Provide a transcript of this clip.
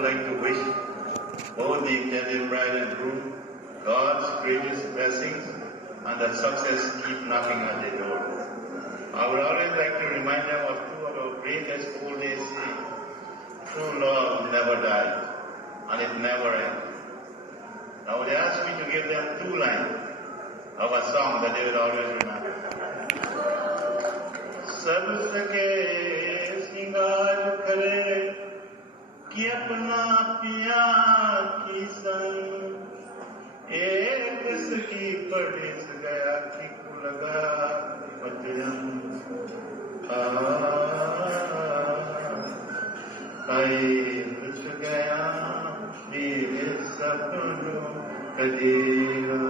would like to wish both the intended bride and groom God's greatest blessings and that success keep knocking at their door. I would always like to remind them of two of our greatest old days sayings. True love never dies, and it never ends. Now they asked me to give them 2 lines of a song that they would always remember. सब सके सिंगार करे कि अपना पिया की संग एक सकी परदेस गया कि को लगा पतरंग रुस गया मेरे सपनों का देवा